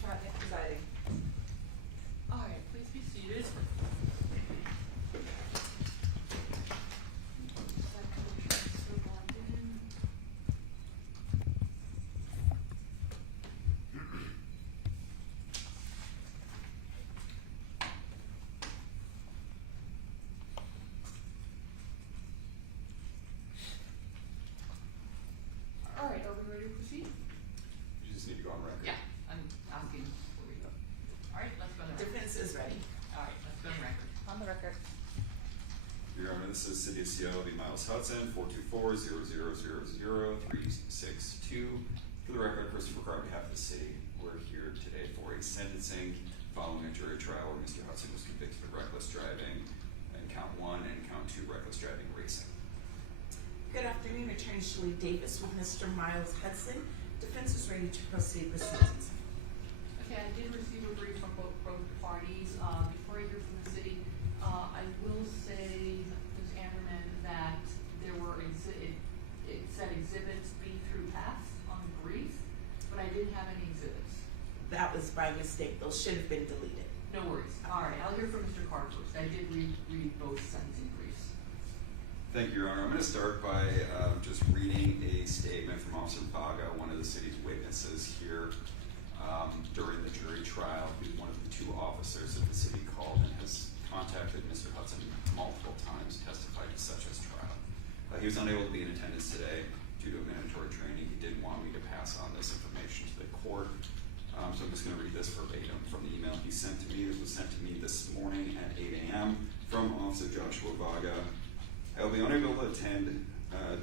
Chapman presiding. All right, please be seated. All right, are we ready to proceed? You just need to go on record. Yeah, I'm asking before we go. All right, let's go on the record. Defense is ready. All right, let's go on record. On the record. Your Honor, this is City of Seattle v. Miles Hudson, 424-0000-362. For the record, Christopher Carr, on behalf of the city, we're here today for a sentencing following a jury trial where Mr. Hudson was convicted of reckless driving in count 1 and count 2 reckless driving racing. Good afternoon, Attorney Shirley Davis with Mr. Miles Hudson. Defense is ready to proceed with sentencing. Okay, I did receive a brief from both parties. Before I hear from the city, I will say, Ms. Ammerman, that there were it said exhibits B through F on the brief, but I didn't have any exhibits. That was by mistake. Those should have been deleted. No worries. All right, I'll hear from Mr. Carr first. I did read both sentencing briefs. Thank you, Your Honor. I'm going to start by just reading a statement from Officer Vaga, one of the city's witnesses here during the jury trial. He's one of the 2 officers that the city called and has contacted Mr. Hudson multiple times, testified to such as trial. He was unable to be in attendance today due to a mandatory training. He did want me to pass on this information to the court. So I'm just going to read this verbatim from the email he sent to me. It was sent to me this morning at 8 a.m. from Officer Joshua Vaga. I will be unable to attend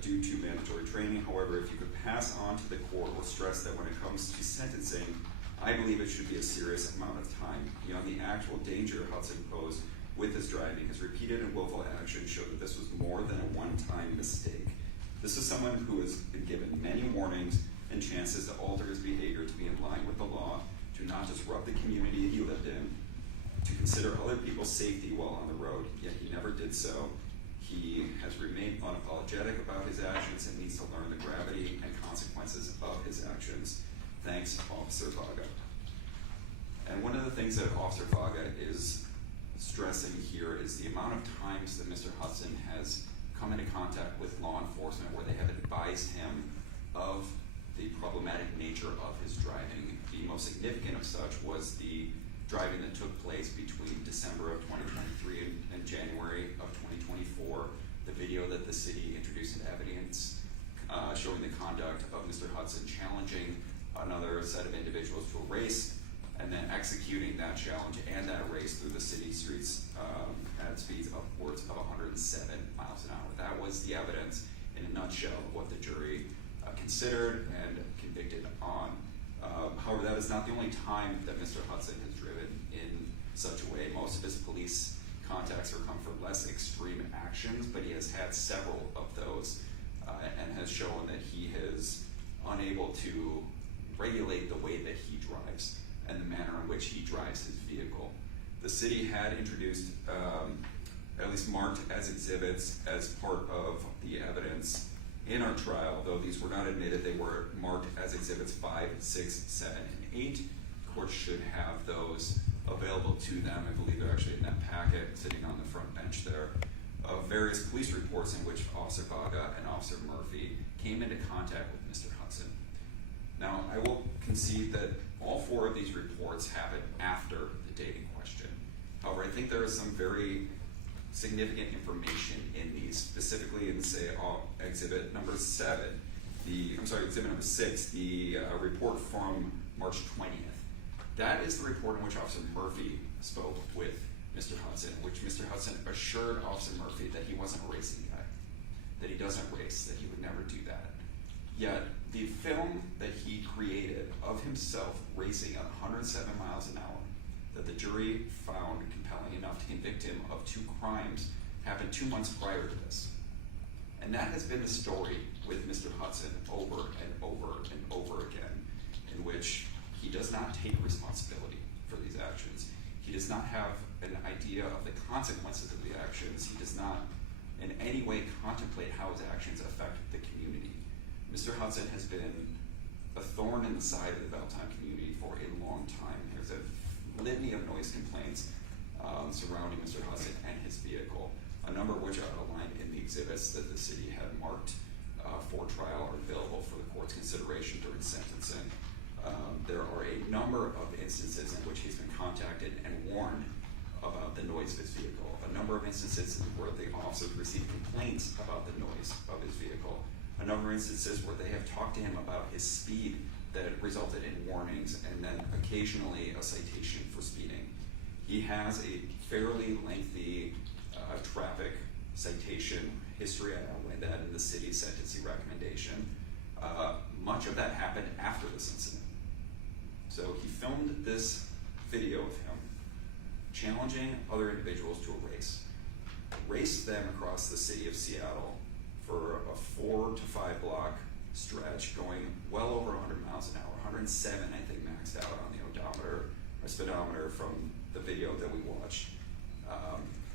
due to mandatory training. However, if you could pass on to the court or stress that when it comes to sentencing, I believe it should be a serious amount of time. Beyond the actual danger Hudson posed with his driving, his repeated and willful actions showed that this was more than a one-time mistake. This is someone who has been given many warnings and chances to alter his behavior to be in line with the law, to not disrupt the community he lived in, to consider other people's safety while on the road, yet he never did so. He has remained unapologetic about his actions and needs to learn the gravity and consequences of his actions. Thanks, Officer Vaga. And one of the things that Officer Vaga is stressing here is the amount of times that Mr. Hudson has come into contact with law enforcement where they have advised him of the problematic nature of his driving. The most significant of such was the driving that took place between December of 2023 and January of 2024, the video that the city introduced into evidence showing the conduct of Mr. Hudson challenging another set of individuals to a race and then executing that challenge and that race through the city streets at speeds upwards of 107 miles an hour. That was the evidence in a nutshell of what the jury considered and convicted on. However, that is not the only time that Mr. Hudson has driven in such a way. Most of his police contacts have come for less extreme actions, but he has had several of those and has shown that he is unable to regulate the way that he drives and the manner in which he drives his vehicle. The city had introduced, at least marked as exhibits as part of the evidence in our trial, though these were not admitted, they were marked as exhibits 5, 6, 7, and 8. The court should have those available to them. I believe they're actually in that packet sitting on the front bench there, of various police reports in which Officer Vaga and Officer Murphy came into contact with Mr. Hudson. Now, I will concede that all 4 of these reports happened after the date in question. However, I think there is some very significant information in these, specifically in, say, exhibit number 7, exhibit number 6, the report from March 20th. That is the report in which Officer Murphy spoke with Mr. Hudson, which Mr. Hudson assured Officer Murphy that he wasn't a racing guy, that he doesn't race, that he would never do that. Yet, the film that he created of himself racing at 107 miles an hour, that the jury found compelling enough to convict him of 2 crimes, happened 2 months prior to this. And that has been the story with Mr. Hudson over and over and over again, in which he does not take responsibility for these actions. He does not have an idea of the consequences of the actions. He does not in any way contemplate how his actions affect the community. Mr. Hudson has been a thorn in the side of the Belltown community for a long time. There's a litany of noise complaints surrounding Mr. Hudson and his vehicle, a number of which are outlined in the exhibits that the city had marked for trial or available for the court's consideration during sentencing. There are a number of instances in which he's been contacted and warned about the noise of his vehicle, a number of instances where the officers received complaints about the noise of his vehicle, a number of instances where they have talked to him about his speed that resulted in warnings and then occasionally a citation for speeding. He has a fairly lengthy traffic citation history. I outlined that in the city's sentencing recommendation. Much of that happened after this incident. So he filmed this video of him challenging other individuals to a race. Raced them across the city of Seattle for a 4 to 5 block stretch going well over 100 miles an hour, 107 I think maxed out on the odometer or speedometer from the video that we watched.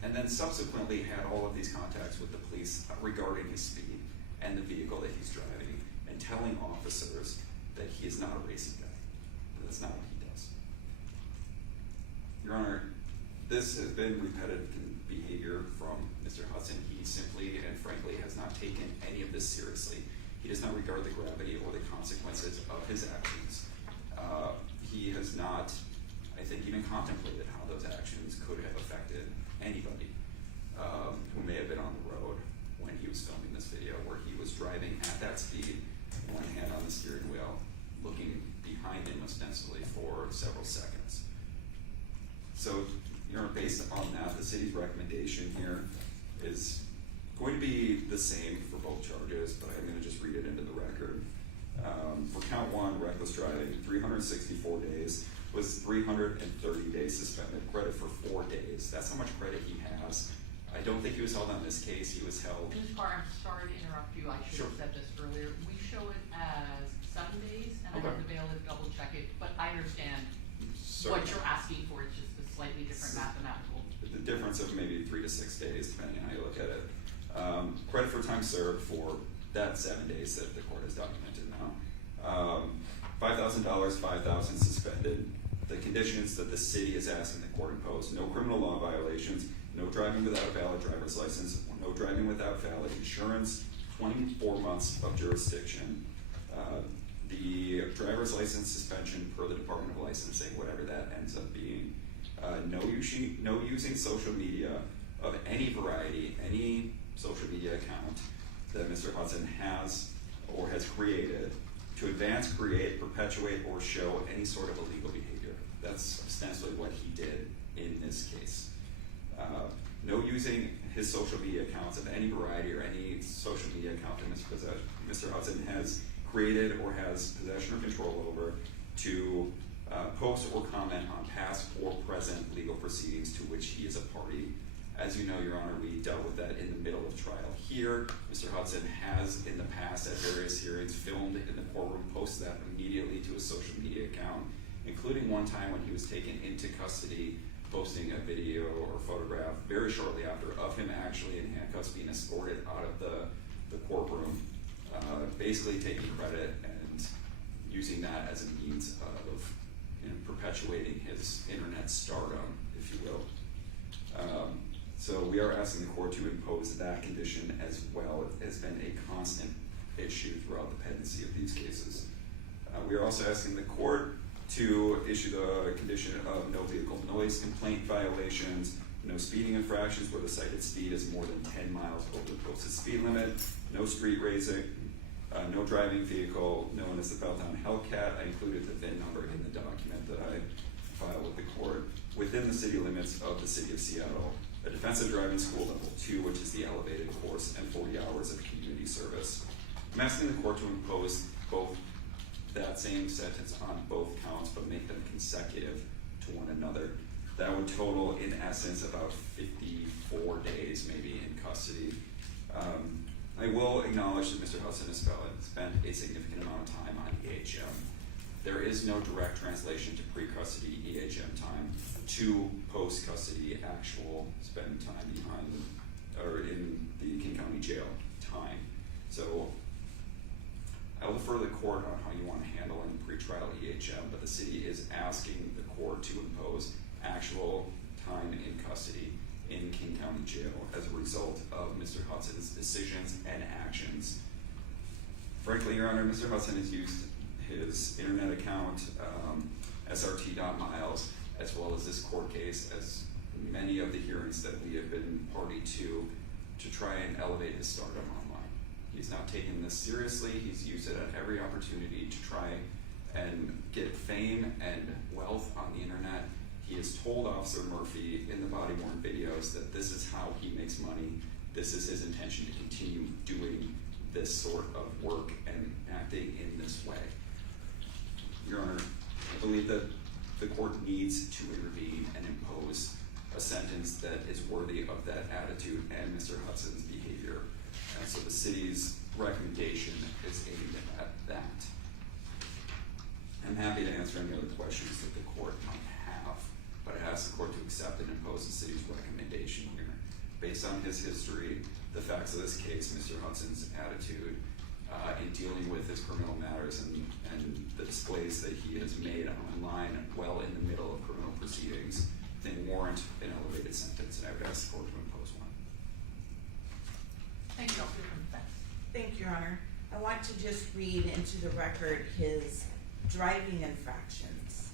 And then subsequently had all of these contacts with the police regarding his speed and the vehicle that he's driving and telling officers that he is not a racing guy. That's not what he does. Your Honor, this has been repetitive behavior from Mr. Hudson. He simply and frankly has not taken any of this seriously. He does not regard the gravity or the consequences of his actions. He has not, I think, even contemplated how those actions could have affected anybody who may have been on the road when he was filming this video, where he was driving at that speed, one hand on the steering wheel, looking behind him ostensibly for several seconds. So, Your Honor, based on that, the city's recommendation here is going to be the same for both charges, but I'm going to just read it into the record. For count 1, reckless driving, 364 days, was 330 days suspended, credit for 4 days. That's how much credit he has. I don't think he was held on this case. He was held. Ms. Carr, I'm sorry to interrupt you. I should have said this earlier. We show it as 7 days, and I have the bailiff double check it, but I understand what you're asking for. It's just a slightly different mathematical. The difference of maybe 3 to 6 days, depending on how you look at it. Credit for time served for that 7 days that the court has documented now. $5,000, $5,000 suspended. The conditions that the city is asking the court impose: no criminal law violations, no driving without a valid driver's license, no driving without valid insurance, 24 months of jurisdiction. The driver's license suspension per the Department of Licensing, whatever that ends up being. No using social media of any variety, any social media account that Mr. Hudson has or has created to advance, create, perpetuate, or show any sort of illegal behavior. That's ostensibly what he did in this case. No using his social media accounts of any variety or any social media account that Mr. Hudson has created or has possession or control over to post or comment on past or present legal proceedings to which he is a party. As you know, Your Honor, we dealt with that in the middle of trial here. Mr. Hudson has in the past at various hearings filmed in the courtroom, posted that immediately to his social media account, including one time when he was taken into custody, posting a video or photograph very shortly after of him actually in handcuffs being escorted out of the courtroom, basically taking credit and using that as a means of perpetuating his internet stardom, if you will. So we are asking the court to impose that condition as well. It has been a constant issue throughout the pendency of these cases. We are also asking the court to issue the condition of no vehicle noise complaint violations, no speeding infractions where the cited speed is more than 10 miles over the posted speed limit, no street racing, no driving vehicle known as the Belltown Hellcat. I included the VIN number in the document that I filed with the court, within the city limits of the city of Seattle, a defensive driving school level 2, which is the elevated course, and 40 hours of community service. I'm asking the court to impose both that same sentence on both counts, but make them consecutive to one another. That would total, in essence, about 54 days maybe in custody. I will acknowledge that Mr. Hudson has spent a significant amount of time on EHM. There is no direct translation to pre-custody EHM time to post-custody actual spending time behind or in the King County Jail time. So I will defer to the court on how you want to handle pretrial EHM, but the city is asking the court to impose actual time in custody in King County Jail as a result of Mr. Hudson's decisions and actions. Frankly, Your Honor, Mr. Hudson has used his internet account, SRT.miles, as well as this court case, as many of the hearings that we have been party to try and elevate his stardom online. He's not taken this seriously. He's used it at every opportunity to try and get fame and wealth on the internet. He has told Officer Murphy in the body-worn videos that this is how he makes money. This is his intention to continue doing this sort of work and acting in this way. Your Honor, I believe that the court needs to intervene and impose a sentence that is worthy of that attitude and Mr. Hudson's behavior. And so the city's recommendation is aimed at that. I'm happy to answer any other questions that the court might have, but I ask the court to accept and impose the city's recommendation here. Based on his history, the facts of this case, Mr. Hudson's attitude in dealing with his criminal matters and the displays that he has made online well in the middle of criminal proceedings, they warrant an elevated sentence, and I would ask the court to impose one. Thank you, Officer from defense. Thank you, Your Honor. I want to just read into the record his driving infractions.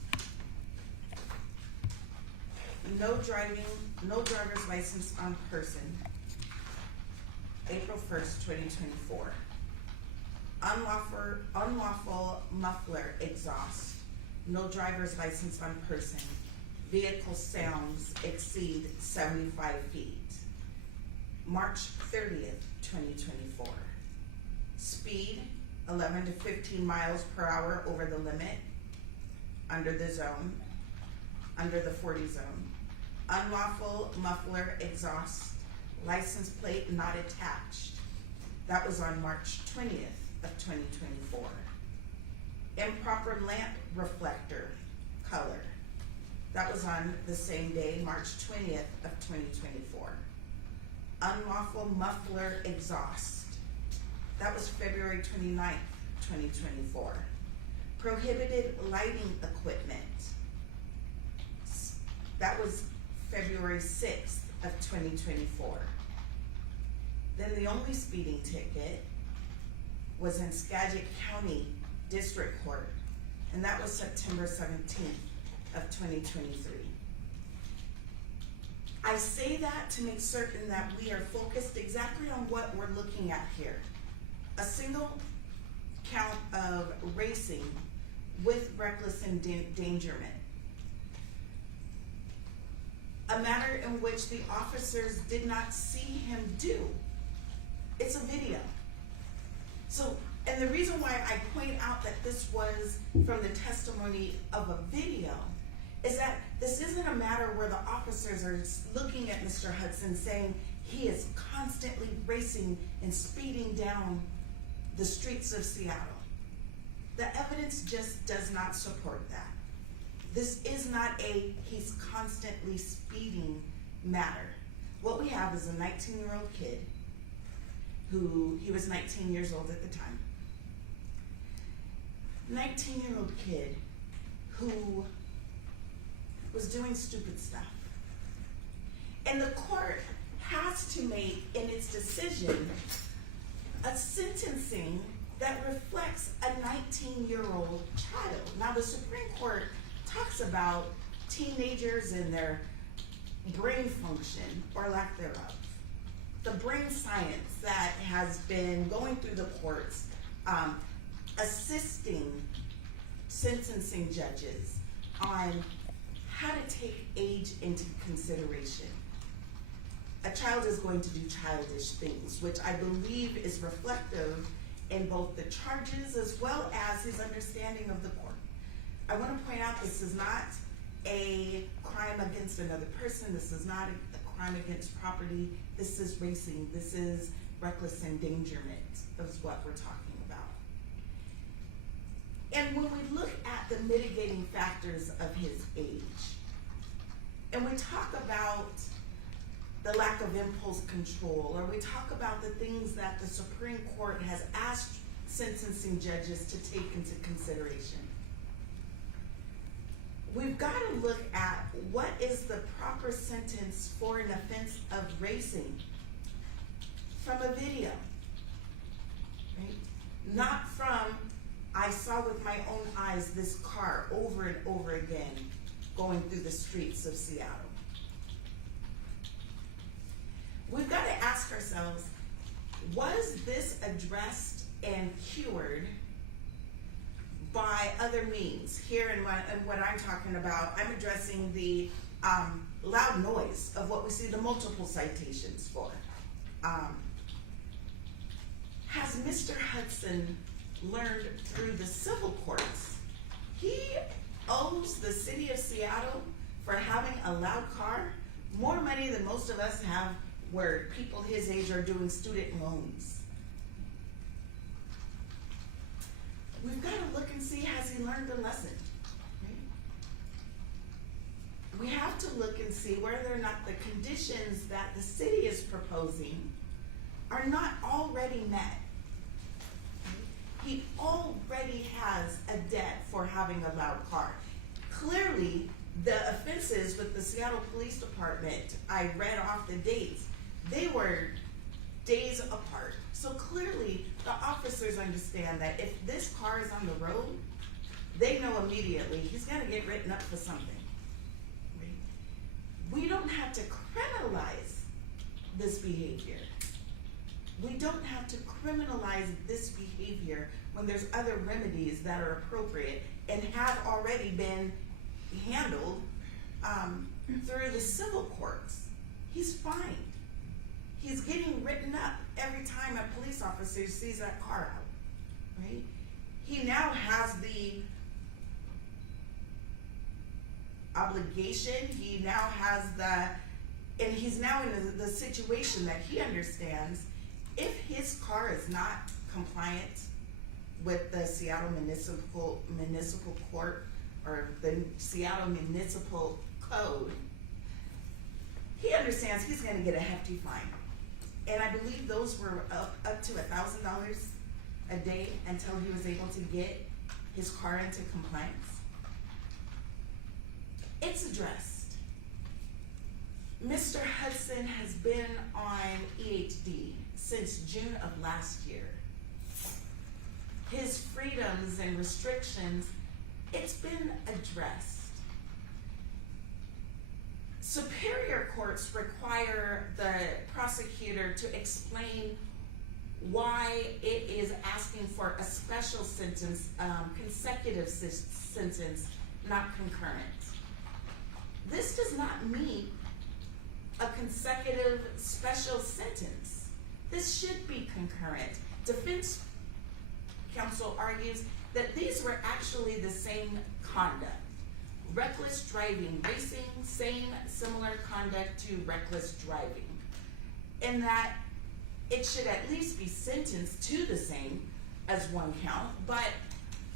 No driver's license on person, April 1st, 2024. Unlawful muffler exhaust, no driver's license on person. Vehicle sounds exceed 75 feet. March 30th, 2024. Speed, 11 to 15 miles per hour over the limit, under the zone, under the 40 zone. Unlawful muffler exhaust, license plate not attached. That was on March 20th of 2024. Improper lamp reflector, color. That was on the same day, March 20th of 2024. Unlawful muffler exhaust. That was February 29th, 2024. Prohibited lighting equipment. That was February 6th of 2024. Then the only speeding ticket was in Skagit County District Court, and that was September 17th of 2023. I say that to make certain that we are focused exactly on what we're looking at here. A single count of racing with reckless endangerment. A matter in which the officers did not see him do. It's a video. So, and the reason why I point out that this was from the testimony of a video is that this isn't a matter where the officers are looking at Mr. Hudson saying he is constantly racing and speeding down the streets of Seattle. The evidence just does not support that. This is not a he's constantly speeding matter. What we have is a 19-year-old kid who, he was 19 years old at the time. 19-year-old kid who was doing stupid stuff. And the court has to make in its decision a sentencing that reflects a 19-year-old child. Now the Supreme Court talks about teenagers and their brain function or lack thereof. The brain science that has been going through the courts, assisting sentencing judges on how to take age into consideration. A child is going to do childish things, which I believe is reflective in both the charges as well as his understanding of the court. I want to point out this is not a crime against another person. This is not a crime against property. This is racing. This is reckless endangerment is what we're talking about. And when we look at the mitigating factors of his age, and we talk about the lack of impulse control, or we talk about the things that the Supreme Court has asked sentencing judges to take into consideration. we've got to look at what is the proper sentence for an offense of racing from a video, right? Not from, I saw with my own eyes this car over and over again going through the streets of Seattle. We've got to ask ourselves, was this addressed and cured by other means? Here in what I'm talking about, I'm addressing the loud noise of what we see the multiple citations for. Has Mr. Hudson learned through the civil courts? He owes the city of Seattle for having a loud car more money than most of us have, where people his age are doing student loans. We've got to look and see, has he learned the lesson? Right? We have to look and see whether or not the conditions that the city is proposing are not already met. He already has a debt for having a loud car. Clearly, the offenses with the Seattle Police Department, I read off the dates, they were days apart. So clearly, the officers understand that if this car is on the road, they know immediately he's gonna get written up for something. We don't have to criminalize this behavior. We don't have to criminalize this behavior when there's other remedies that are appropriate and have already been handled through the civil courts. He's fined. He's getting written up every time a police officer sees that car out, right? He now has the obligation, he now has and he's now in the situation that he understands, if his car is not compliant with the Seattle Municipal Court or the Seattle Municipal Code, he understands he's going to get a hefty fine. And I believe those were up to $1,000 a day until he was able to get his car into compliance. It's addressed. Mr. Hudson has been on EHD since June of last year. His freedoms and restrictions, it's been addressed. Superior courts require the prosecutor to explain why it is asking for a special sentence, consecutive sentence, not concurrent. This does not mean a consecutive special sentence. This should be concurrent. Defense counsel argues that these were actually the same conduct. Reckless driving, racing, similar conduct to reckless driving. And that it should at least be sentenced to the same as one count, but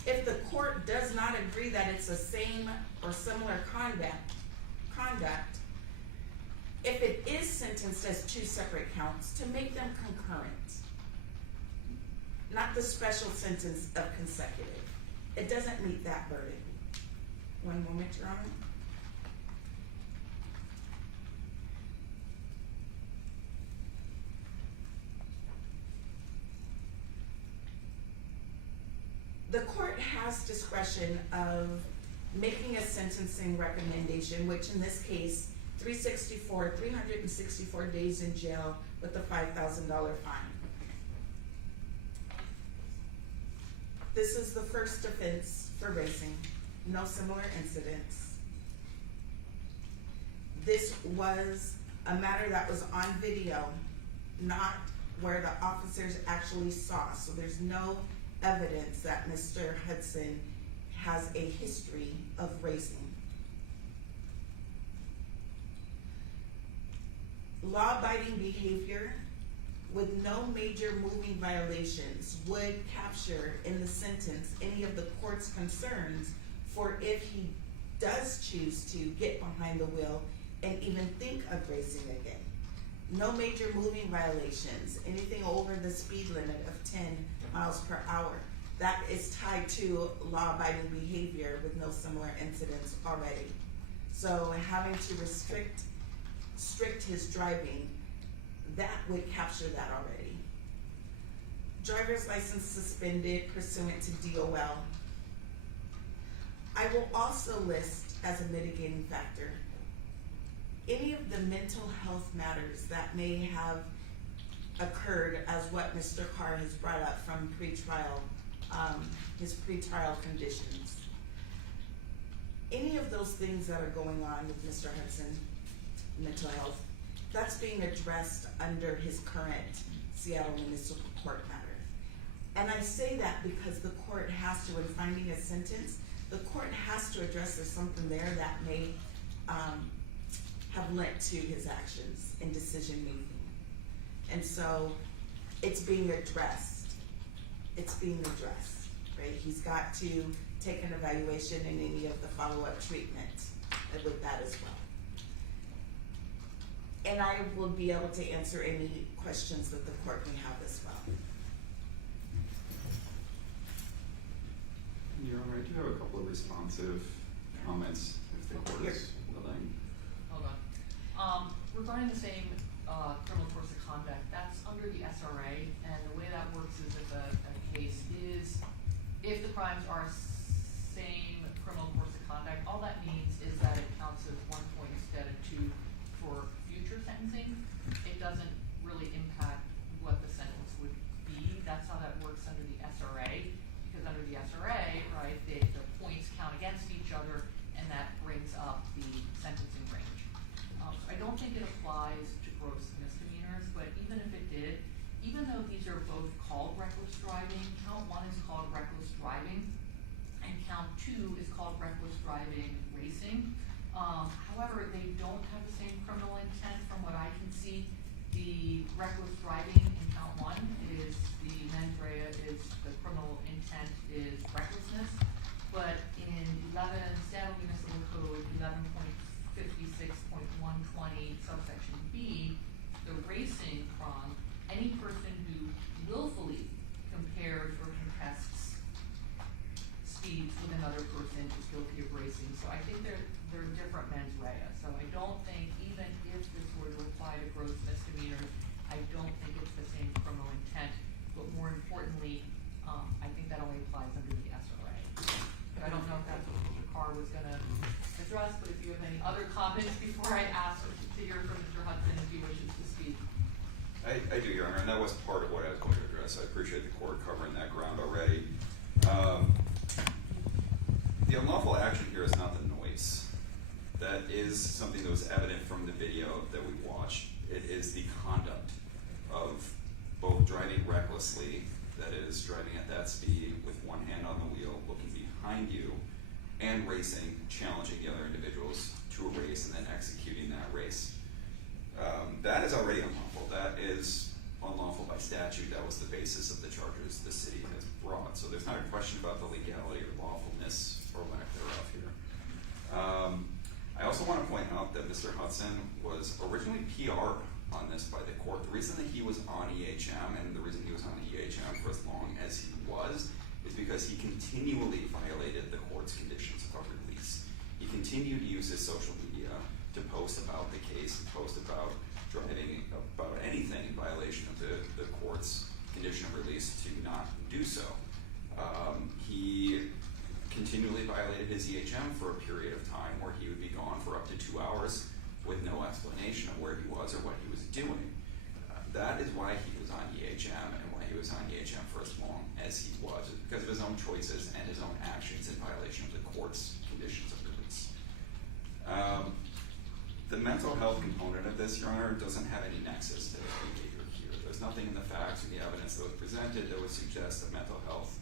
if the court does not agree that it's the same or similar conduct, if it is sentenced as two separate counts, to make them concurrent, not the special sentence of consecutive. It doesn't meet that burden. One moment, Your Honor. The court has discretion of making a sentencing recommendation, which in this case, 364 days in jail with a $5,000 fine. This is the first offense for racing. No similar incidents. This was a matter that was on video, not where the officers actually saw. So there's no evidence that Mr. Hudson has a history of racing. Law-abiding behavior with no major moving violations would capture in the sentence any of the court's concerns for if he does choose to get behind the wheel and even think of racing again. No major moving violations, anything over the speed limit of 10 miles per hour. that is tied to law-abiding behavior with no similar incidents already. So having to restrict his driving, that would capture that already. Driver's license suspended pursuant to DOL. I will also list as a mitigating factor any of the mental health matters that may have occurred, as what Mr. Carr has brought up from pretrial, his pretrial conditions. Any of those things that are going on with Mr. Hudson, mental health, that's being addressed under his current Seattle Municipal Court matter. And I say that because the court has to, in finding a sentence, the court has to address there's something there that may have led to his actions in decision making. And so it's being addressed. It's being addressed, right? He's got to take an evaluation and any of the follow-up treatment with that as well. And I will be able to answer any questions that the court may have as well. Your Honor, I do have a couple of responsive comments if the court is willing. Hold on. Regarding the same criminal course of conduct, that's under the SRA, and the way that works is if a case is, if the crimes are same criminal course of conduct, all that means is that it counts as 1 point instead of 2 for future sentencing. It doesn't really impact what the sentence would be. That's how that works under the SRA, because under the SRA, right, the points count against each other, and that brings up the sentencing range. So I don't think it applies to gross misdemeanors, but even if it did, even though these are both called reckless driving, count 1 is called reckless driving, and count 2 is called reckless driving racing. However, they don't have the same criminal intent from what I can see. The reckless driving in count 1 is the mens rea, is the criminal intent is recklessness, but in 11 Seattle Municipal Code 11.56.120 subsection B, the racing prong, any person who willfully compares or contests speeds with another person is guilty of racing. So I think they're different mens rea. So I don't think, even if this were to apply to gross misdemeanors, I don't think it's the same criminal intent. But more importantly, I think that only applies under the SRA. But I don't know if that's what Mr. Carr was gonna address, but if you have any other comments before I ask to hear from Mr. Hudson if he wishes to speak. I do, Your Honor, and that was part of what I was going to address. I appreciate the court covering that ground already. The unlawful action here is not the noise. That is something that was evident from the video that we watched. It is the conduct of both driving recklessly, that is, driving at that speed with one hand on the wheel, looking behind you, and racing, challenging the other individuals to a race and then executing that race. That is already unlawful. That is unlawful by statute. That was the basis of the charges the city has brought. So there's not a question about the legality or lawfulness or lack thereof here. I also want to point out that Mr. Hudson was originally PR'd on this by the court. The reason that he was on EHM, and the reason he was on EHM for as long as he was, is because he continually violated the court's conditions of release. He continued to use his social media to post about the case, and post about driving, about anything in violation of the court's condition of release to not do so. He continually violated his EHM for a period of time where he would be gone for up to 2 hours with no explanation of where he was or what he was doing. That is why he was on EHM and why he was on EHM for as long as he was, because of his own choices and his own actions in violation of the court's conditions of release. The mental health component of this, Your Honor, doesn't have any nexus to his behavior here. There's nothing in the facts or the evidence that was presented that would suggest a mental health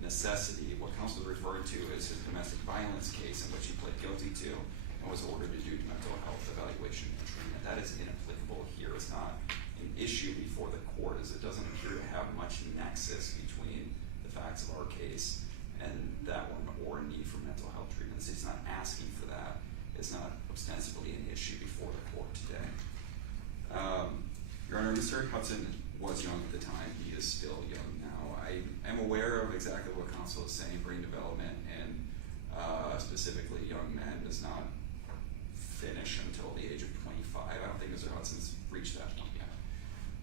necessity. What counsel referred to is his domestic violence case in which he pled guilty to and was ordered to do mental health evaluation and treatment. That is inapplicable here. It's not an issue before the court, as it doesn't appear to have much nexus between the facts of our case and that one or a need for mental health treatment. It's not asking for that. It's not ostensibly an issue before the court today. Your Honor, Mr. Hudson was young at the time. He is still young now. I I am aware of exactly what council is saying, brain development and specifically young men does not finish until the age of 25. I don't think Mr. Hudson's reached that point yet.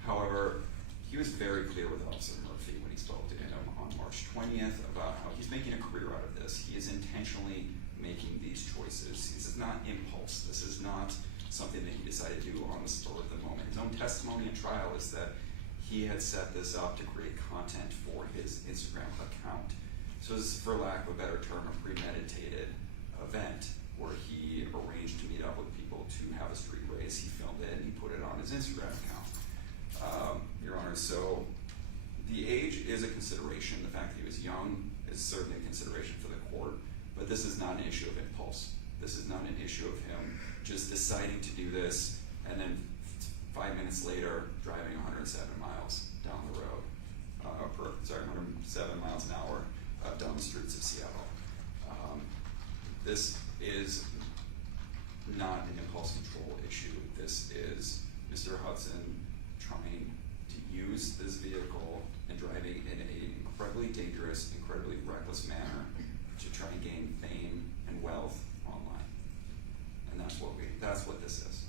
However, he was very clear with Officer Murphy when he spoke to him on March 20th about how he's making a career out of this. He is intentionally making these choices. This is not impulse. This is not something that he decided to do on the spur of the moment. His own testimony in trial is that he had set this up to create content for his Instagram account. So this is, for lack of a better term, a premeditated event where he arranged to meet up with people to have a street race. He filmed it and he put it on his Instagram account. Your Honor, so the age is a consideration. The fact that he was young is certainly a consideration for the court, but this is not an issue of impulse. This is not an issue of him just deciding to do this and then 5 minutes later driving 107 miles down the road, 107 miles an hour down the streets of Seattle. This is not an impulse control issue. This is Mr. Hudson trying to use this vehicle and driving in an incredibly dangerous, incredibly reckless manner to try and gain fame and wealth online. And that's what this is.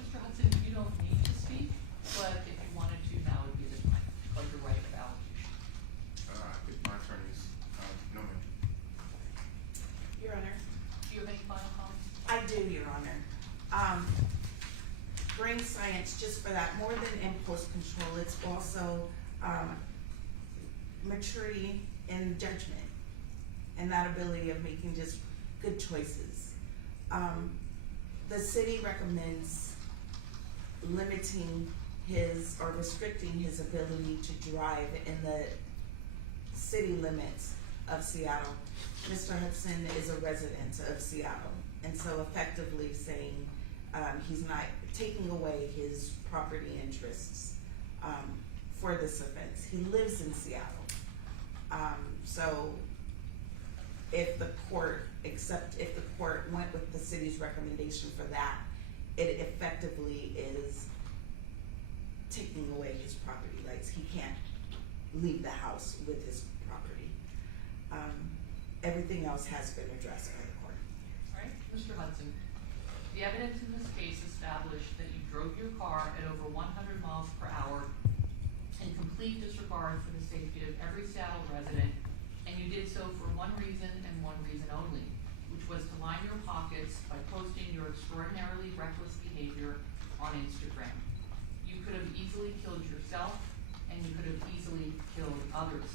Mr. Hudson, you don't need to speak, but if you wanted to, now would be the time, because you're right of allocation. I think my attorneys, no ma'am. Your Honor. Do you have any final comments? I do, Your Honor. Brain science, just for that, more than impulse control, it's also maturity in judgment and that ability of making just good choices. The city recommends limiting his or restricting his ability to drive in the city limits of Seattle. Mr. Hudson is a resident of Seattle, and so effectively saying he's not taking away his property interests for this offense. He lives in Seattle. So if the court went with the city's recommendation for that, it effectively is taking away his property rights. He can't leave the house with his property. Everything else has been addressed by the court. All right, Mr. Hudson, the evidence in this case established that you drove your car at over 100 miles per hour in complete disregard for the safety of every Seattle resident, and you did so for one reason and one reason only, which was to line your pockets by posting your extraordinarily reckless behavior on Instagram. You could have easily killed yourself, and you could have easily killed others.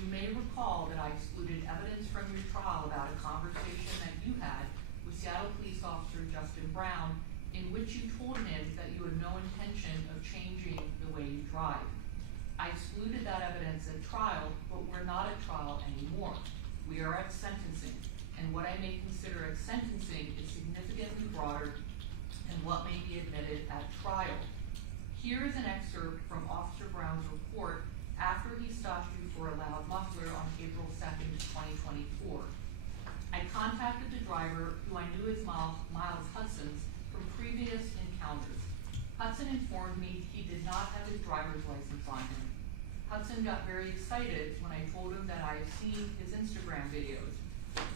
You may recall that I excluded evidence from your trial about a conversation that you had with Seattle Police Officer Justin Brown, in which you told him that you had no intention of changing the way you drive. I excluded that evidence at trial, but we're not at trial anymore. We are at sentencing, and what I may consider at sentencing is significantly broader than what may be admitted at trial. Here is an excerpt from Officer Brown's report after he stopped you for a loud muffler on April 2nd, 2024. I contacted the driver, who I knew as Miles Hudson's, from previous encounters. Hudson informed me he did not have his driver's license on him. Hudson got very excited when I told him that I had seen his Instagram videos.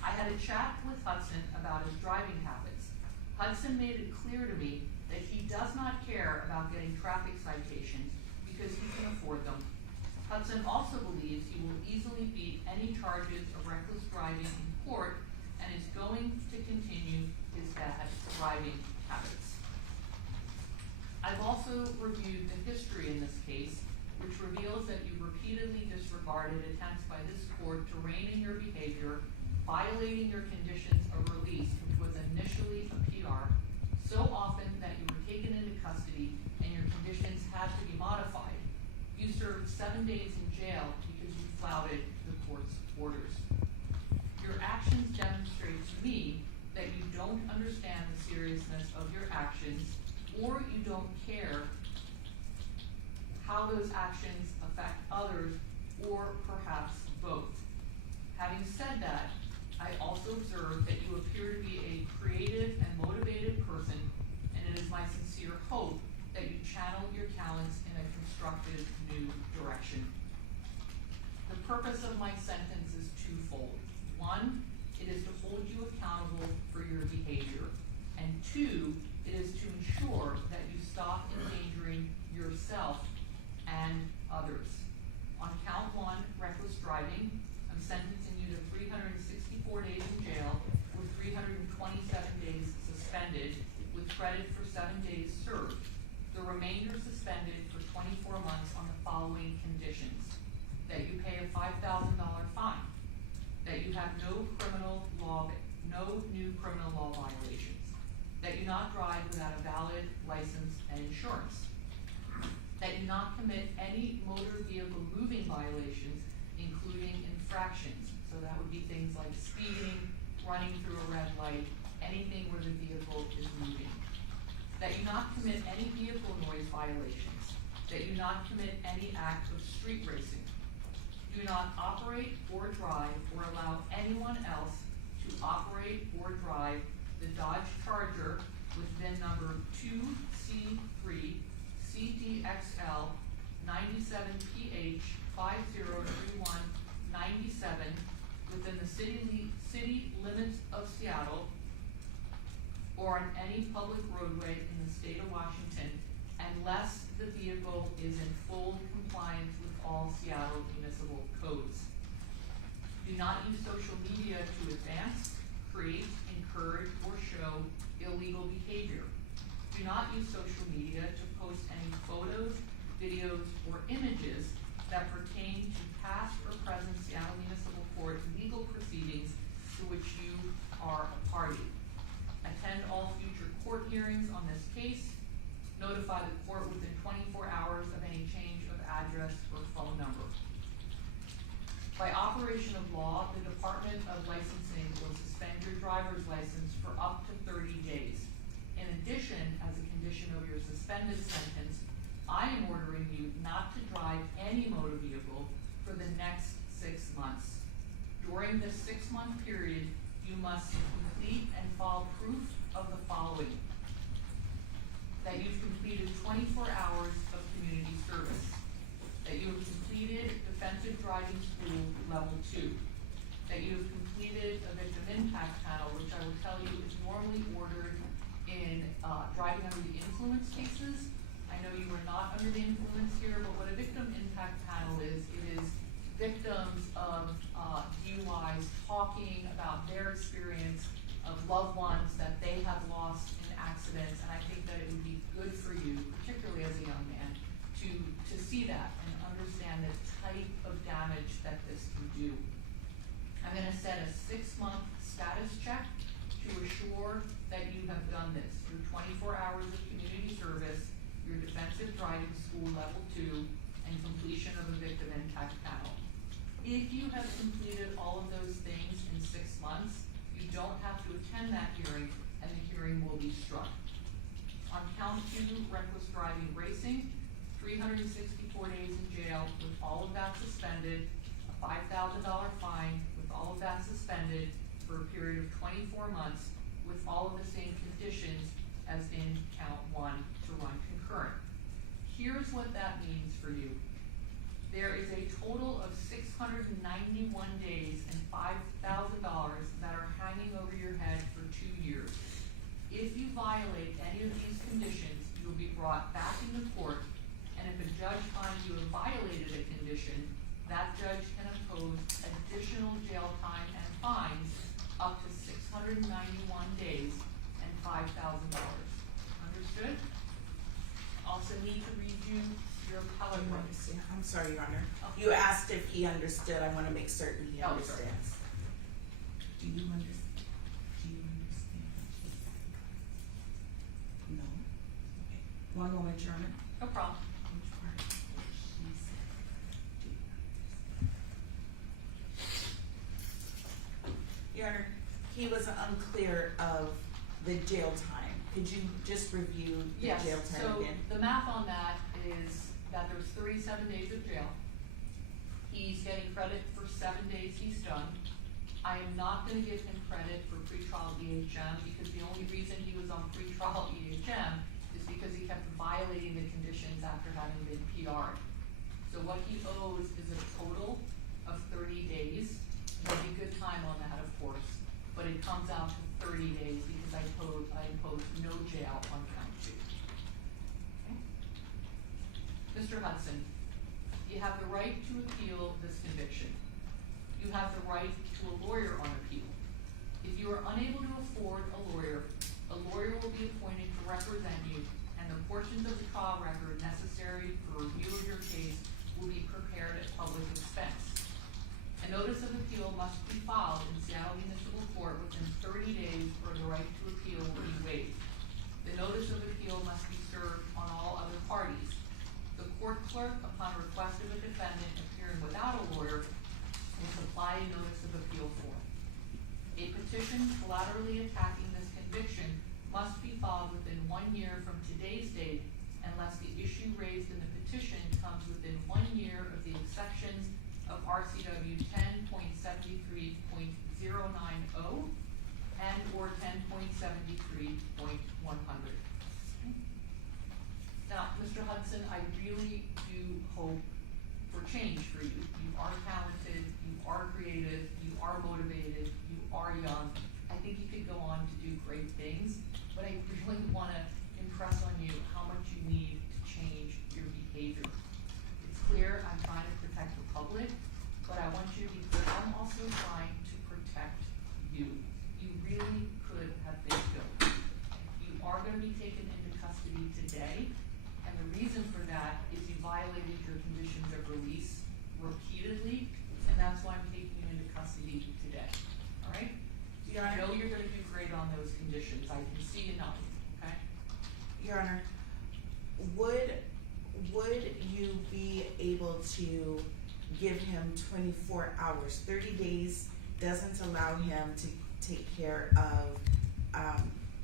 I had a chat with Hudson about his driving habits. Hudson made it clear to me that he does not care about getting traffic citations because he can afford them. Hudson also believes he will easily beat any charges of reckless driving in court and is going to continue his bad driving habits. I've also reviewed the history in this case, which reveals that you repeatedly disregarded attempts by this court to rein in your behavior, violating your conditions of release, which was initially a PR, so often that you were taken into custody and your conditions had to be modified. You served 7 days in jail because you flouted the court's orders. Your actions demonstrate to me that you don't understand the seriousness of your actions, or you don't care how those actions affect others, or perhaps both. Having said that, I also observe that you appear to be a creative and motivated person, and it is my sincere hope that you channel your talents in a constructive new direction. purpose of my sentence is twofold. One, it is to hold you accountable for your behavior. And two, it is to ensure that you stop endangering yourself and others. On count one, reckless driving, I'm sentencing you to 364 days in jail with 327 days suspended with credit for 7 days served. The remainder suspended for 24 months on the following conditions: that you pay a $5,000 fine, that you have no new criminal law violations, that you not drive without a valid license and insurance, that you not commit any motor vehicle moving violations, including infractions. So that would be things like speeding, running through a red light, anything where the vehicle is moving. That you not commit any vehicle noise violations, that you not commit any act of street racing. Do not operate or drive or allow anyone else to operate or drive the Dodge Charger with VIN number 2C3 CDXL 97PH 503197 within the city limits of Seattle or on any public roadway in the state of Washington, unless the vehicle is in full compliance with all Seattle municipal codes. Do not use social media to advance, create, encourage, or show illegal behavior. Do not use social media to post any photos, videos, or images that pertain to past or present Seattle Municipal Court legal proceedings to which you are a party. Attend all future court hearings on this case. Notify the court within 24 hours of any change of address or phone number. By operation of law, the Department of Licensing will suspend your driver's license for up to 30 days. In addition, as a condition of your suspended sentence, I am ordering you not to drive any motor vehicle for the next 6 months. During this 6-month period, you must complete and file proof of the following: that you've completed 24 hours of community service, that you have completed defensive driving school level 2, that you have completed a victim impact panel, which I will tell you is normally ordered in driving under the influence cases. I know you are not under the influence here, but what a victim impact panel is, it is victims of DUIs talking about their experience of loved ones that they have lost in accidents, and I think that it would be good for you, particularly as a young man, to see that and understand the type of damage that this can do. I'm going to set a 6-month status check to assure that you have done this. Your 24 hours of community service, your defensive driving school level 2, and completion of a victim impact panel. If you have completed all of those things in 6 months, you don't have to attend that hearing, and the hearing will be struck. On count 2, reckless driving racing, 364 days in jail with all of that suspended, a $5,000 fine with all of that suspended for a period of 24 months with all of the same conditions as in count 1 to run concurrent. Here's what that means for you. There is a total of 691 days and $5,000 that are hanging over your head for 2 years. If you violate any of these conditions, you will be brought back into court, and if a judge finds you have violated a condition, that judge can impose additional jail time and fines up to 691 days and $5,000. Understood? Also need to read you your appellate rights. I'm sorry, Your Honor. Okay. You asked if he understood. I want to make certain he Oh, sorry. understands. Do you understand? Do you understand? No? Okay. One moment, Chairman. No problem. Which part? She said, do you understand? Your Honor, he was unclear of the jail time. Could you just review the Yes, jail time so again? the math on that is that there's 37 days of jail. He's getting credit for 7 days he's done. I am not gonna give him credit for pretrial EHM because the only reason he was on pretrial EHM is because he kept violating the conditions after having been PR'd. So what he owes is a total of 30 days. There'll be good time on that, of course, but it comes out to 30 days because I impose no jail on count 2. Okay? Mr. Hudson, you have the right to appeal this conviction. You have the right to a lawyer on appeal. If you are unable to afford a lawyer will be appointed to represent you, and the portions of the trial record necessary for review of your case will be prepared at public expense. A notice of appeal must be filed in Seattle Municipal Court within 30 days or the right to appeal will be waived. The notice of appeal must be served on all other parties. The court clerk, upon request of a defendant appearing without a lawyer, will supply a notice of appeal form. A petition collaterally attacking this conviction must be filed within 1 year from today's date unless the issue raised in the petition comes within 1 year of the exceptions of RCW 10.73.090 and or 10.73.100. Now, Mr. Hudson, I really do hope for change for you. You are talented, you are creative, you are motivated, you are young. I think you could go on to do great things, but I really wanna impress on you how much you need to change your behavior. It's clear I'm trying to protect the public, but I want you to be clear, I'm also trying to protect you. You really could have been killed. You are gonna be taken into custody today, and the reason for that is you violated your conditions of release repeatedly, and that's why I'm taking you into custody today, all right? Your I Honor, know you're gonna do great on those conditions, I can see you nodding, okay? Your Honor, would you be able to give him 24 hours? 30 days doesn't allow him to take care of,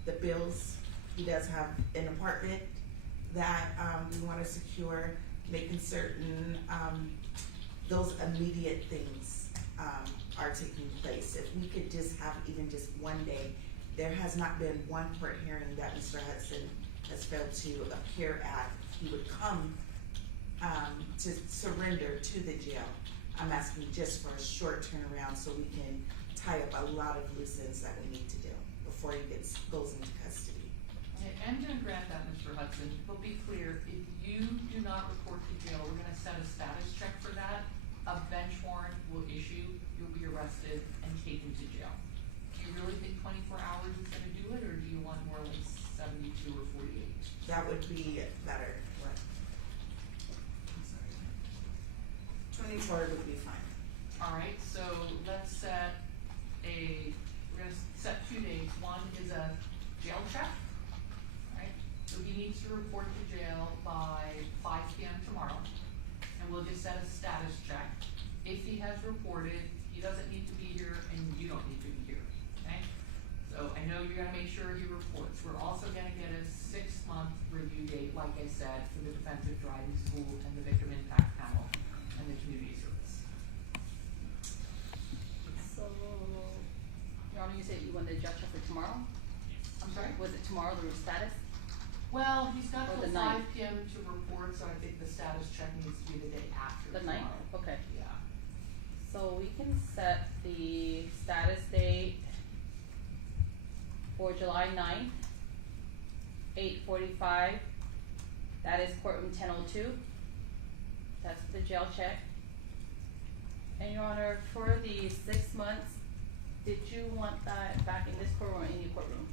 the bills. He does have an apartment that, we wanna secure, making certain, those immediate things, are taking place. If we could just have even just 1 day, there has not been one court hearing that Mr. Hudson has failed to appear at. He would come, to surrender to the jail. I'm asking just for a short turnaround so we can tie up a lot of loose ends that we need to do before he goes into custody. Okay, I'm gonna grant that, Mr. Hudson, but be clear, if you do not report to jail, we're gonna set a status check for that. A bench warrant will issue, you'll be arrested and taken to jail. Do you really think 24 hours is gonna do it, or do you want more like 72 or 48? That would be better. 24 would be fine. All right, so let's set we're gonna set 2 dates. One is a jail check, all right? So he needs to report to jail by 5 p.m. tomorrow, and we'll just set a status check. If he has reported, he doesn't need to be here, and you don't need to be here, okay? So I know you're gonna make sure he reports. We're also gonna get a 6-month review date, like I said, for the defensive driving school and the victim impact panel and the community service. So, Your Honor, you said you wanted the jail check for tomorrow? I'm sorry? Was it tomorrow the status? Well, he's got Or till the 5 ninth. p.m. to report, so I think the status check needs to be the day after The tomorrow. 9th? Okay. Yeah. So we can set the status date for July 9th, 8:45. That is courtroom 1002. That's the jail check. And Your Honor, for the 6 months, did you want that back in this courtroom or any courtroom?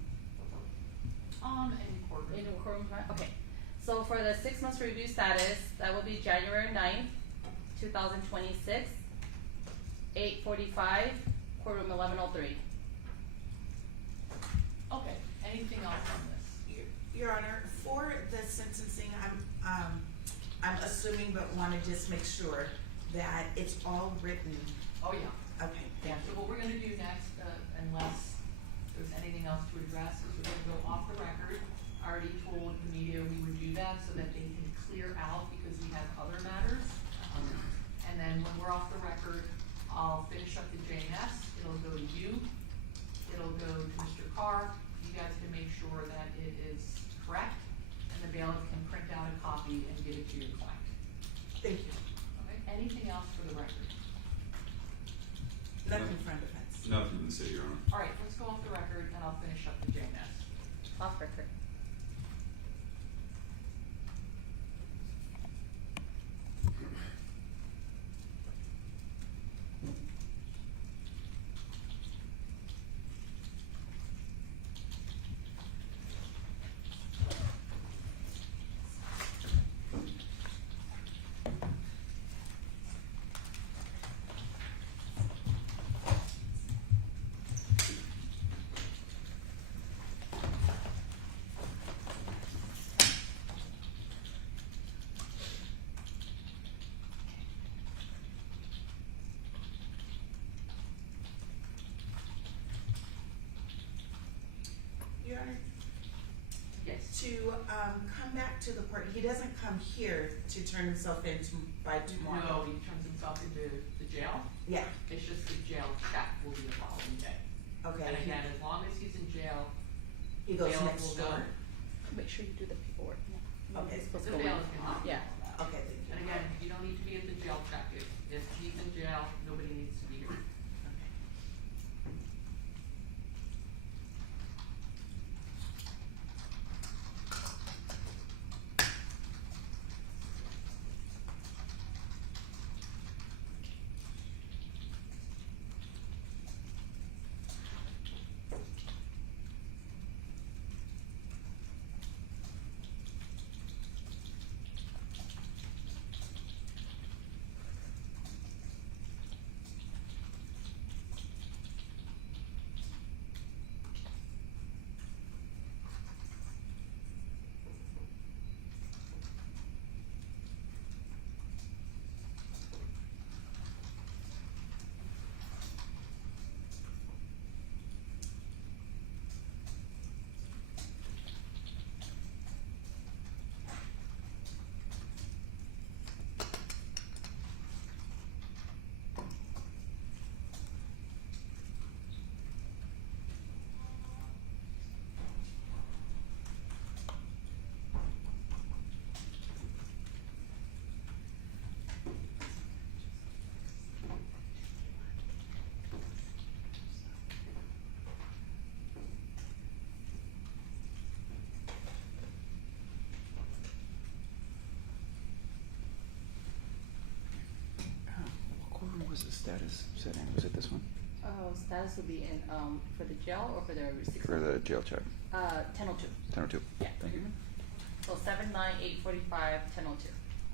Any courtroom. In the courtroom, right? Okay. So for the 6 months review status, that will be January 9th, 2026, 8:45, courtroom 1103. Okay, anything else on this? Your Honor, for the sentencing, I'm assuming but wanna just make sure that it's all written. Oh, yeah. Okay, Yeah, thank so you. what we're gonna do next, unless there's anything else to address, is we're gonna go off the record. I already told the media we would do that so that they can clear out because we have other matters. And then when we're off the record, I'll finish up the JNS, it'll go to you, it'll go to Mr. Carr. You guys can make sure that it is correct, and the bailiff can print out a copy and give it to your client. Thank you. Okay, anything else for the record? Nothing from defense. Nothing from the city, Your Honor. All right, let's go off the record and I'll finish up the JMS. Off record. Your Honor, Yes. to come back to the court, he doesn't come here to turn himself in by tomorrow. No, he turns himself into the jail. Yeah, It's just the jail check will be the following day. okay. And again, as long as he's in jail, He goes bail next will door. go. Make sure you do the paperwork. Okay. It's supposed The to go bail in. is gonna be Yeah. on that. Okay, thank you. And again, you don't need to be at the jail check. If he's in jail, nobody needs to be here. Okay. What courtroom was the status setting? Was it this one? Oh, status will be in, for the jail or for the 6? For the jail check. 10:02. 10:02. Yeah. Thank you. So 7/9/8/45, 10:02.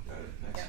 Got it, thanks. Yep.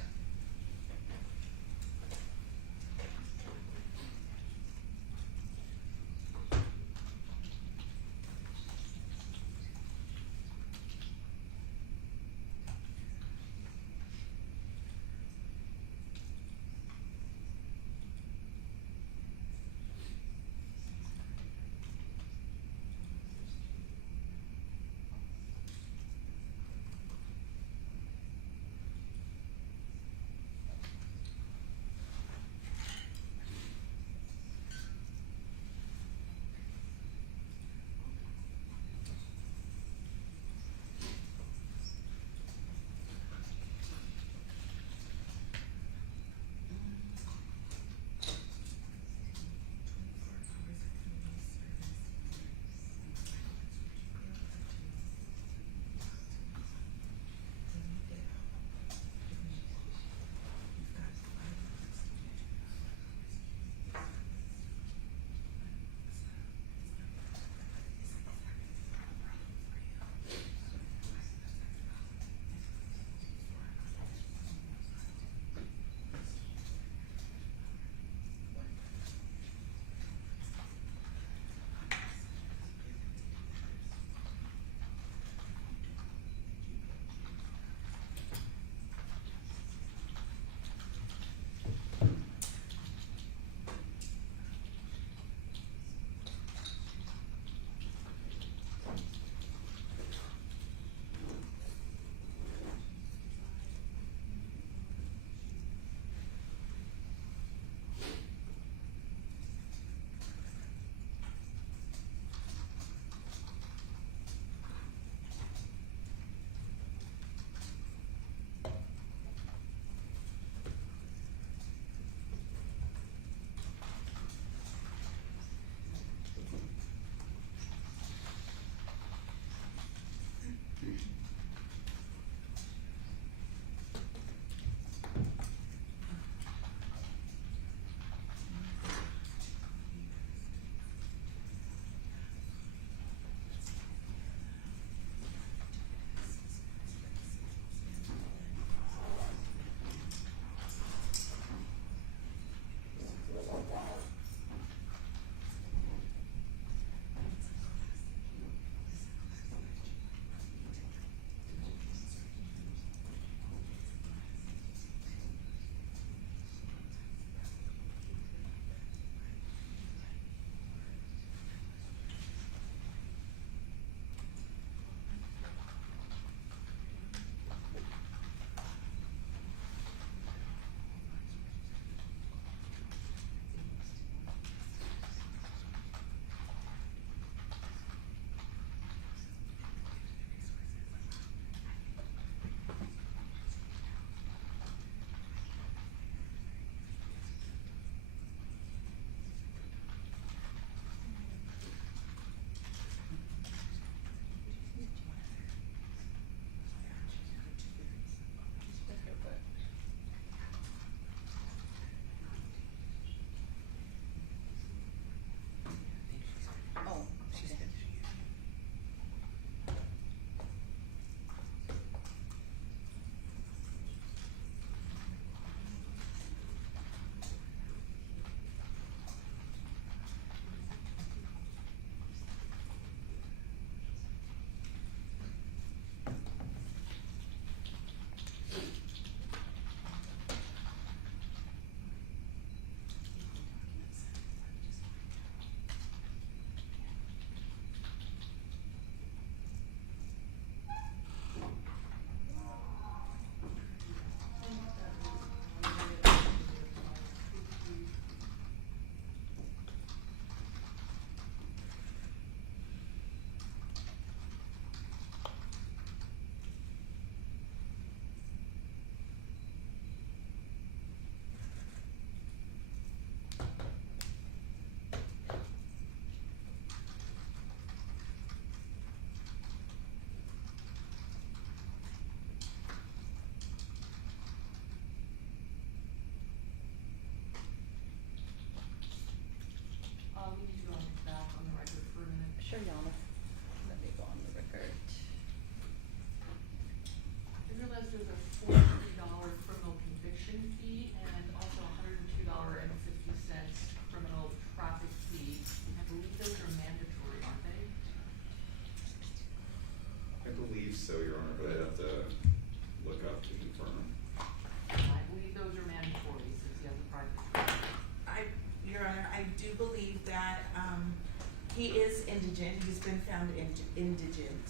He is indigent, he's been found indigent.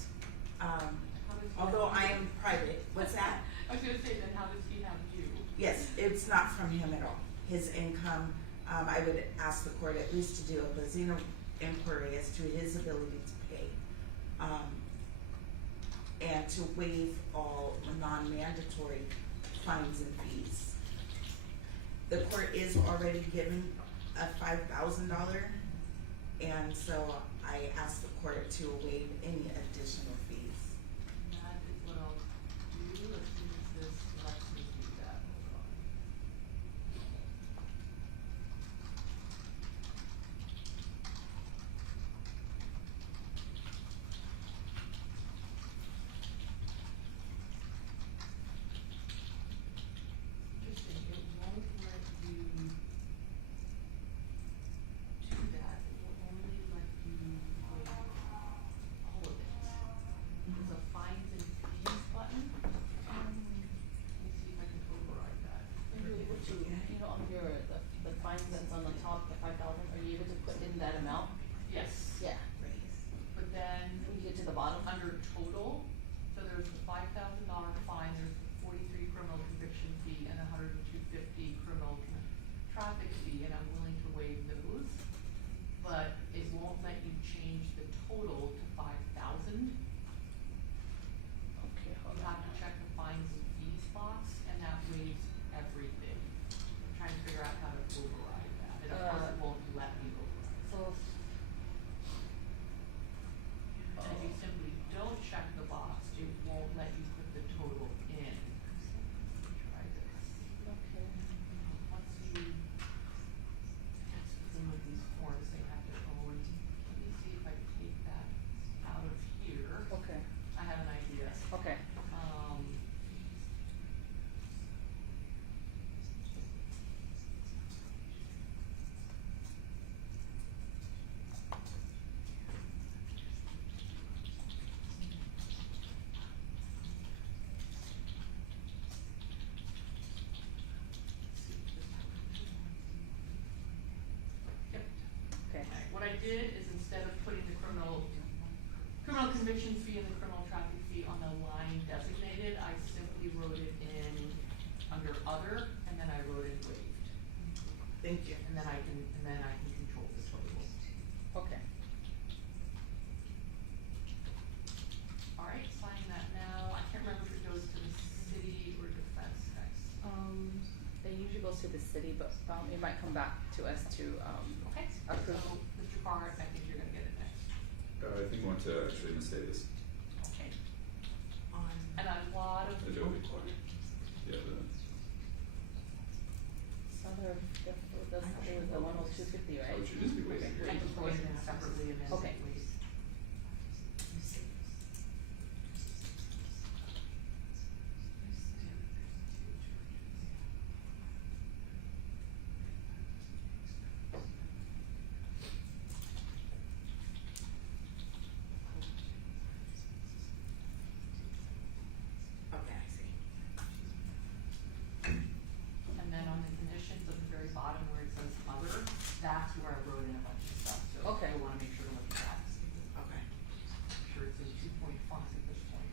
How does he Although have I you? am private, what's that? I was gonna say, then how does he have you? Yes, it's not from him at all. His income, I would ask the court at least to do a Bazino inquiry as to his ability to pay. And to waive all non-mandatory fines and fees. The court is already giving a $5,000, and so I asked the court to waive any additional fees. That is what I'll do as soon as this lets me do that. Hold on. Interesting, it won't let you do that, it will only let you waive all of it. There's a fines and fees button. Let me see if I can override that. You know, on your, the fines that's on the top, the 5,000, are you able to put in that amount? Yes. Yeah. But then When you get to the bottom, under total, so there's the $5,000 fine, there's the 43 criminal conviction fee and a $102.50 criminal traffic fee, and I'm willing to waive those. But it won't let you change the total to 5,000. okay, hold You on. have to check the fines and fees box, and that waives everything. I'm trying to figure out how to override that, and of course it won't let me override. So, And if you simply don't check the box, it won't let you put the total in. Try this. okay. Let's see. Some of these forms, they have their own. Let me see if I take that out of here. Okay, I have an idea. okay. Yep. Okay. Alright, what I did is instead of putting the criminal conviction fee and the criminal traffic fee on the line designated, I simply wrote it in under other, and then I wrote in waived. Thank you. And then I can control the total. Okay. Alright, sign that now. I can't remember if it goes to the city or defense next. It usually goes to the city, but, it might come back to us to, Okay, so approve. Mr. Carr, I think you're gonna get it next. I think we want to actually mistake this Okay. On, And a lot of. Adobe Cloud. Yeah, Southern, the 102.50, right? Oh, it should just be waived. Okay. I just voted it separately and then Okay. waived. okay, I see. And then on the conditions at the very bottom where it says other, that's where I wrote in a bunch of stuff, so Okay. you'll wanna make sure to look at that. Okay. I'm sure it's in 2-point font at this point.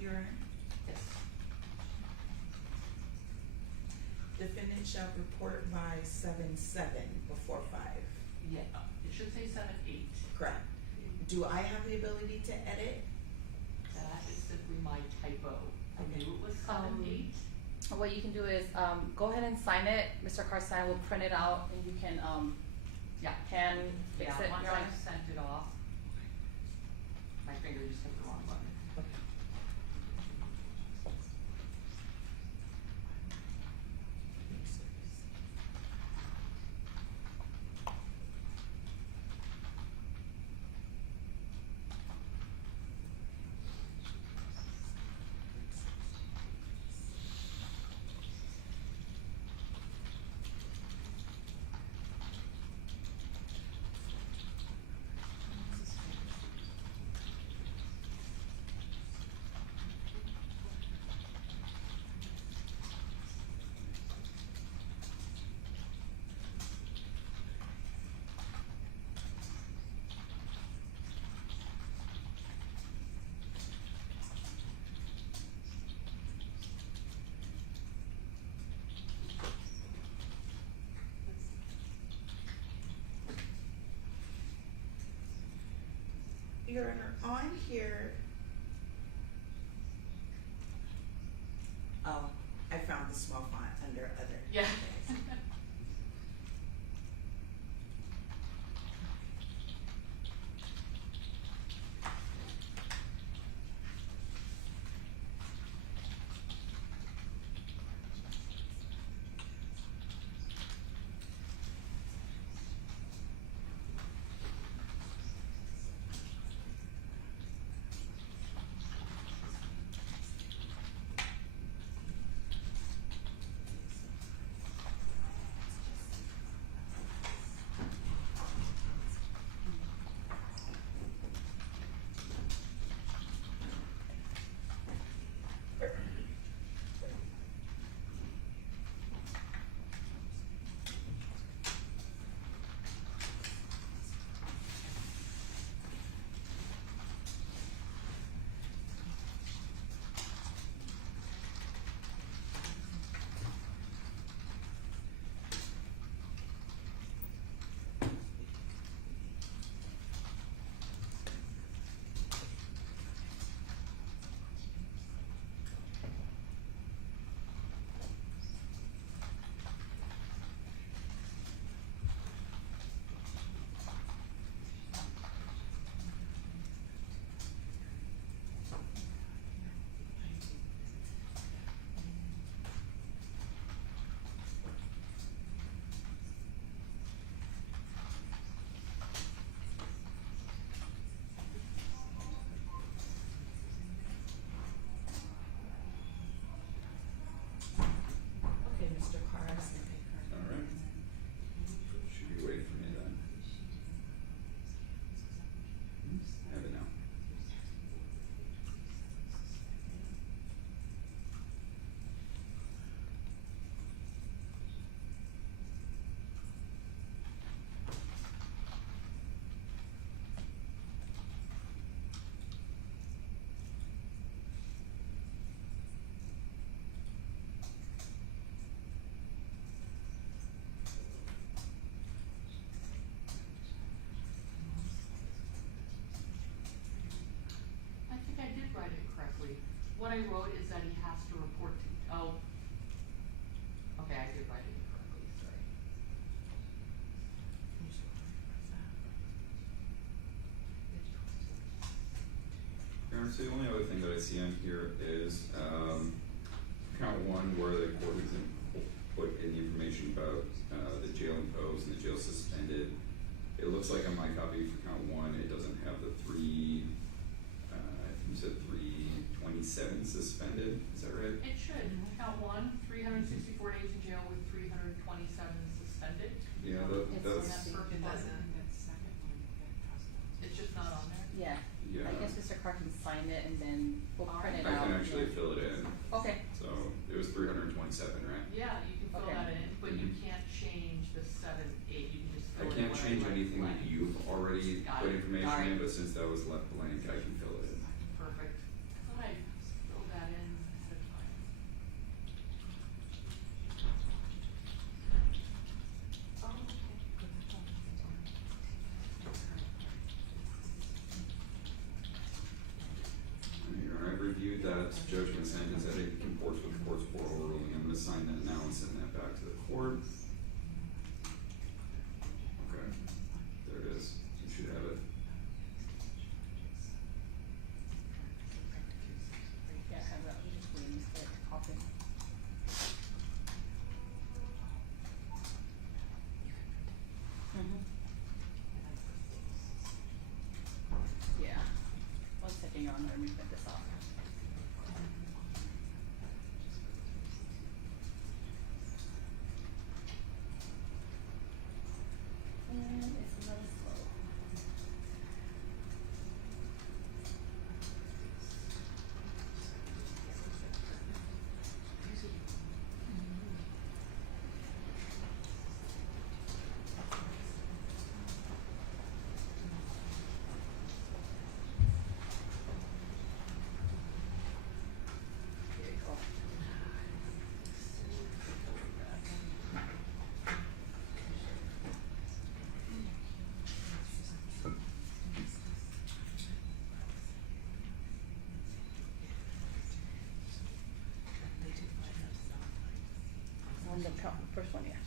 Your Honor, Yes. defendant shall report by 7/7 before 5. Yeah, it should say 7-8. Correct. Do I have the ability to edit? That is simply my typo. I Okay. knew it was 7-8. What you can do is, go ahead and sign it, Mr. Carson will print it out, and you can, Yeah. fix Yeah, it, once Your I Honor. sent it off, my finger just hit the wrong button. Okay. Your Honor, on here. Oh, I found the small font under other. Yeah. Okay, Mr. Carr, I see. Alright. Should be waiting for me then. Have it now. I think I did write it correctly. What I wrote is that he has to report to, oh. Okay, I did write it correctly, sorry. Your Honor, so the only other thing that I see on here is, count one where the court has put in the information about, the jail imposed and the jail suspended. It looks like on my copy for count one, it doesn't have the three, I think you said 327 suspended, is that right? It should, count one, 364 days in jail with 327 suspended. Yeah, It's that's, not- It doesn't. It's just not on there? Yeah, yeah. I guess Mr. Carr can sign it and then we'll print it I out. can actually fill it in, Okay, so it was 327, right? Yeah, you can fill Okay. that in, but you can't change the 7, 8, you can just I fill in can't what change wrote anything that blank. you've already Got put it. information in, Alright. but since that was left blank, I can fill it in. Perfect. Thought I filled that in ahead of time. Oh, okay. Your Honor, I've reviewed that judgment sentence, I think it comports with the court's oral ruling, I'm gonna sign that now and send that back to the court. Okay, there it is, you should have it. yeah, I have that, I'm just waiting for it to copy. Yeah, 1 second, Your Honor, let me print this off. And it's another slow. count, first one, yeah.